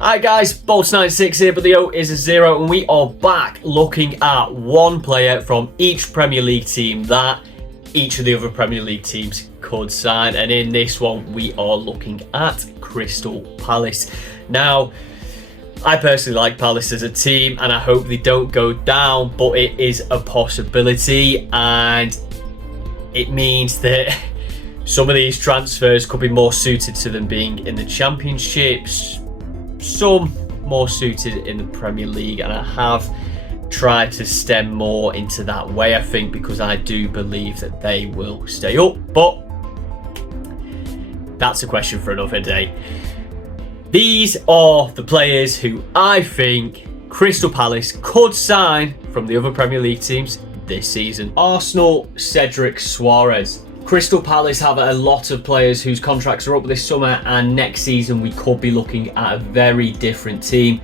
Hi guys, Bolts96 here, but the O is a 0, and we are back looking at one player from each Premier League team that each of the other Premier League teams could sign, and in this one we are looking at Crystal Palace. Now, I personally like Palace as a team and I hope they don't go down, but it is a possibility, and it means that some of these transfers could be more suited to them being in the Championships, some more suited in the Premier League, and I have tried to stem more into that way, I think, because I do believe that they will stay up, but that's a question for another day. These are the players who I think Crystal Palace could sign from the other Premier League teams this season. Arsenal, Cedric Soares. Crystal Palace have a lot of players whose contracts are up this summer, and next season we could be looking at a very different team.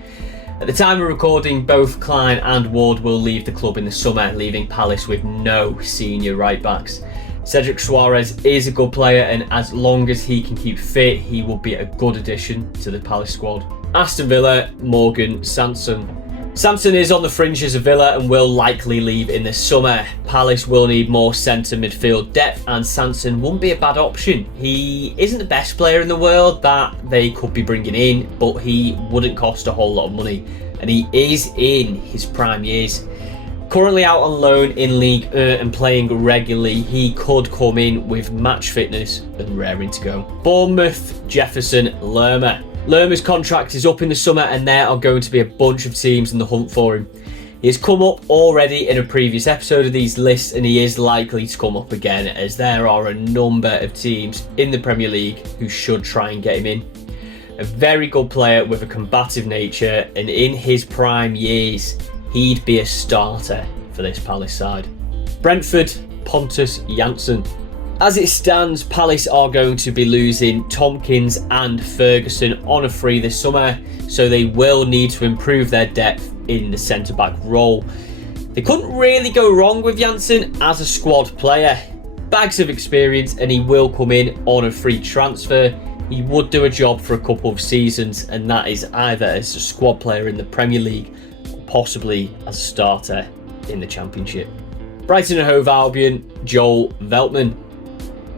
At the time of recording, both Klein and Ward will leave the club in the summer, leaving Palace with no senior right backs. Cedric Soares is a good player, and as long as he can keep fit, he will be a good addition to the Palace squad. Aston Villa, Morgan Sanson. Sanson is on the fringes of Villa and will likely leave in the summer. Palace will need more centre midfield depth, and Sanson wouldn't be a bad option. He isn't the best player in the world that they could be bringing in, but he wouldn't cost a whole lot of money, and he is in his prime years. Currently out on loan in League 1 and playing regularly, he could come in with match fitness and raring to go. Bournemouth, Jefferson Lerma. Lerma's contract is up in the summer, and there are going to be a bunch of teams in the hunt for him. He has come up already in a previous episode of these lists, and he is likely to come up again, as there are a number of teams in the Premier League who should try and get him in. A very good player with a combative nature, and in his prime years, he'd be a starter for this Palace side. Brentford, Pontus Jansson. As it stands, Palace are going to be losing Tompkins and Ferguson on a free this summer, so they will need to improve their depth in the centre-back role. They couldn't really go wrong with Jansson as a squad player. Bags of experience, and he will come in on a free transfer. He would do a job for a couple of seasons, and that is either as a squad player in the Premier League, possibly as a starter in the Championship. Brighton and Hove Albion, Joel Veltman.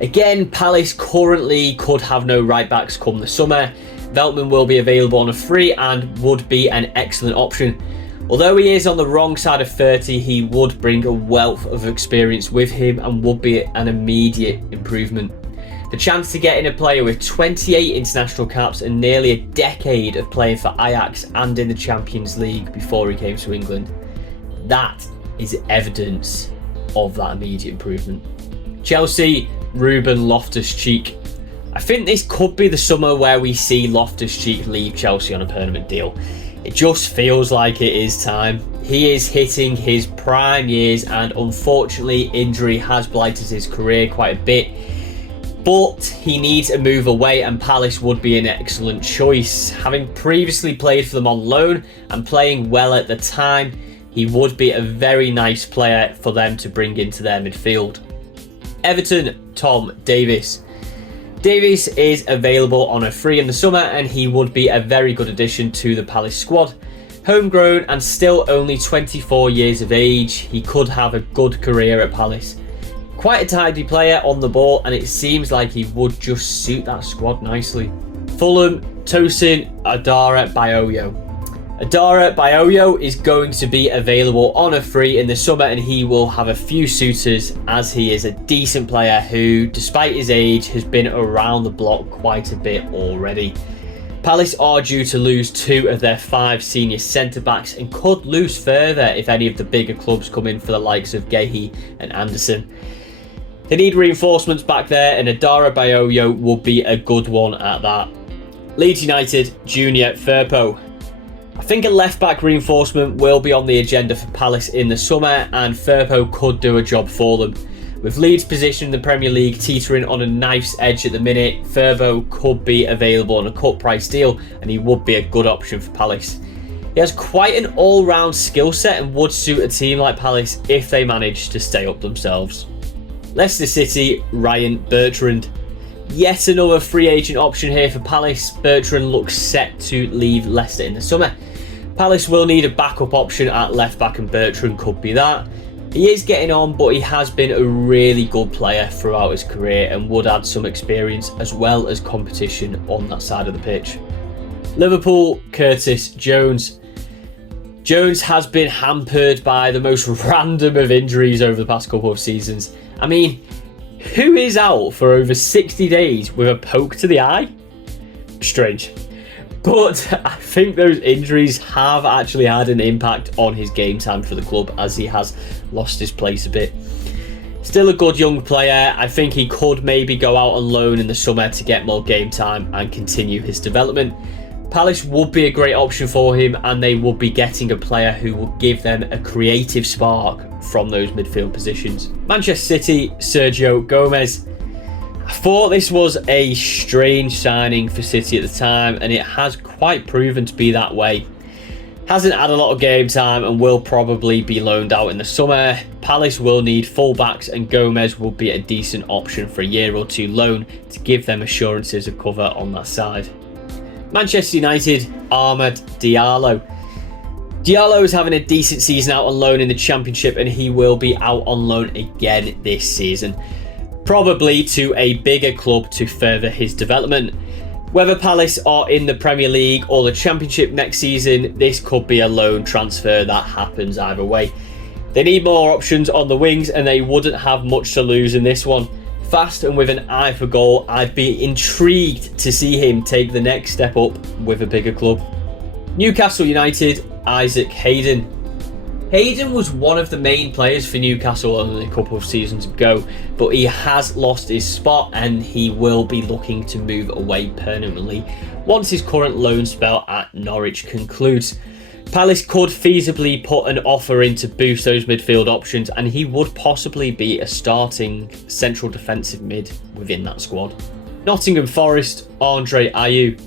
Again, Palace currently could have no right backs come the summer. Veltman will be available on a free and would be an excellent option. Although he is on the wrong side of 30, he would bring a wealth of experience with him and would be an immediate improvement. The chance to get in a player with 28 international caps and nearly a decade of playing for Ajax and in the Champions League before he came to England, that is evidence of that immediate improvement. Chelsea, Ruben Loftus-Cheek. I think this could be the summer where we see Loftus-Cheek leave Chelsea on a permanent deal. It just feels like it is time. He is hitting his prime years, and unfortunately injury has blighted his career quite a bit. But he needs a move away, and Palace would be an excellent choice. Having previously played for them on loan and playing well at the time, he would be a very nice player for them to bring into their midfield. Everton, Tom Davies. Davies is available on a free in the summer, and he would be a very good addition to the Palace squad. Homegrown and still only 24 years of age, he could have a good career at Palace. Quite a tidy player on the ball, and it seems like he would just suit that squad nicely. Fulham, Tosin Adara Bayoyo. Adara Bayoyo is going to be available on a free in the summer, and he will have a few suitors, as he is a decent player who, despite his age, has been around the block quite a bit already. Palace are due to lose 2 of their 5 senior centre-backs and could lose further if any of the bigger clubs come in for the likes of Gehi and Anderson. They need reinforcements back there, and Adara Bayoyo will be a good one at that. Leeds United, Junior Firpo. I think a left-back reinforcement will be on the agenda for Palace in the summer, and Firpo could do a job for them. With Leeds' position in the Premier League teetering on a knife's edge at the minute, Firpo could be available on a cut-price deal, and he would be a good option for Palace. He has quite an all-round skill set and would suit a team like Palace if they manage to stay up themselves. Leicester City, Ryan Bertrand. Yet another free agent option here for Palace. Bertrand looks set to leave Leicester in the summer. Palace will need a backup option at left back, and Bertrand could be that. He is getting on, but he has been a really good player throughout his career and would add some experience as well as competition on that side of the pitch. Liverpool, Curtis Jones. Jones has been hampered by the most random of injuries over the past couple of seasons. I mean, who is out for over 60 days with a poke to the eye? Strange. But I think those injuries have actually had an impact on his game time for the club, as he has lost his place a bit. Still a good young player. I think he could maybe go out on loan in the summer to get more game time and continue his development. Palace would be a great option for him, and they would be getting a player who will give them a creative spark from those midfield positions. Manchester City, Sergio Gomez. I thought this was a strange signing for City at the time, and it has quite proven to be that way. Hasn't had a lot of game time and will probably be loaned out in the summer. Palace will need fullbacks, and Gomez will be a decent option for a year or two loan to give them assurances of cover on that side. Manchester United, Amad Diallo. Diallo is having a decent season out on loan in the Championship, and he will be out on loan again this season. Probably to a bigger club to further his development. Whether Palace are in the Premier League or the Championship next season, this could be a loan transfer that happens either way. They need more options on the wings, and they wouldn't have much to lose in this one. Fast and with an eye for goal, I'd be intrigued to see him take the next step up with a bigger club. Newcastle United, Isaac Hayden. Hayden was one of the main players for Newcastle only a couple of seasons ago, but he has lost his spot and he will be looking to move away permanently once his current loan spell at Norwich concludes. Palace could feasibly put an offer in to boost those midfield options, and he would possibly be a starting central defensive mid within that squad. Nottingham Forest, Andre Ayew.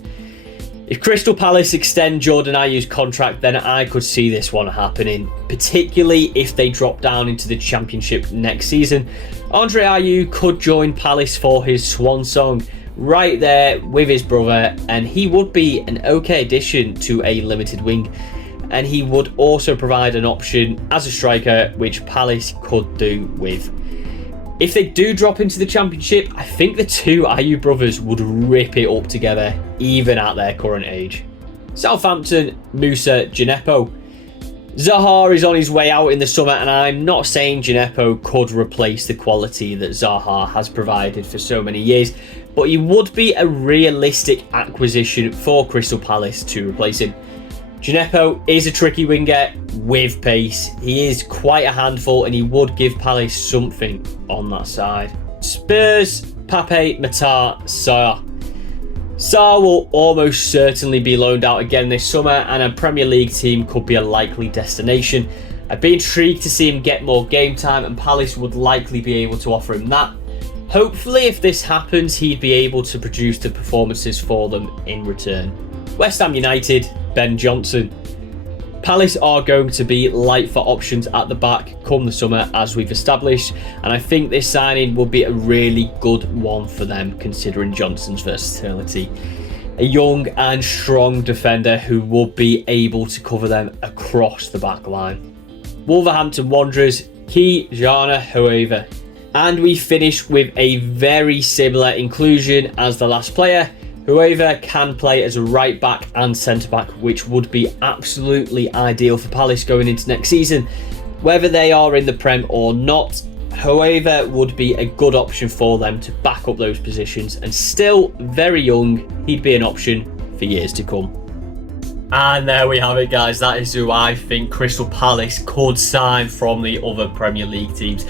If Crystal Palace extend Jordan Ayew's contract, then I could see this one happening, particularly if they drop down into the Championship next season. Andre Ayew could join Palace for his swan song right there with his brother, and he would be an okay addition to a limited wing. And he would also provide an option as a striker, which Palace could do with. If they do drop into the Championship, I think the two Ayew brothers would rip it up together, even at their current age. Southampton, Moussa Djenepo. Zaha is on his way out in the summer, and I'm not saying Djenepo could replace the quality that Zaha has provided for so many years, but he would be a realistic acquisition for Crystal Palace to replace him. Djenepo is a tricky winger with pace. He is quite a handful, and he would give Palace something on that side. Spurs, Pape Matar Sarr. Sarr will almost certainly be loaned out again this summer, and a Premier League team could be a likely destination. I'd be intrigued to see him get more game time, and Palace would likely be able to offer him that. Hopefully, if this happens, he'd be able to produce the performances for them in return. West Ham United, Ben Johnson. Palace are going to be light for options at the back come the summer, as we've established, and I think this signing will be a really good one for them considering Johnson's versatility. A young and strong defender who will be able to cover them across the back line. Wolverhampton Wanderers, Ki-Jana Hoever. And we finish with a very similar inclusion as the last player. Whoever can play as a right back and centre back, which would be absolutely ideal for Palace going into next season. Whether they are in the Prem or not, whoever would be a good option for them to back up those positions, and still very young, he'd be an option for years to come. And there we have it, guys. That is who I think Crystal Palace could sign from the other Premier League teams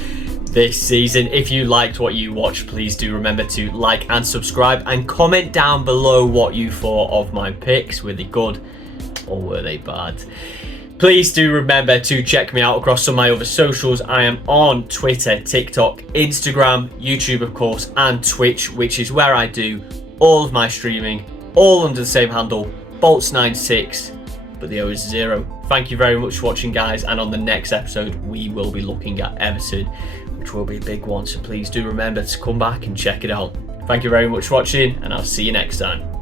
this season. If you liked what you watched, please do remember to like and subscribe, and comment down below what you thought of my picks. Were they good or were they bad? Please do remember to check me out across some of my other socials. I am on Twitter, TikTok, Instagram, YouTube of course, and Twitch, which is where I do all of my streaming, all under the same handle, Bolts96, but the O is 0. Thank you very much for watching, guys, and on the next episode we will be looking at Everton which will be a big one. So please do remember to come back and check it out. Thank you very much for watching, and I'll see you next time.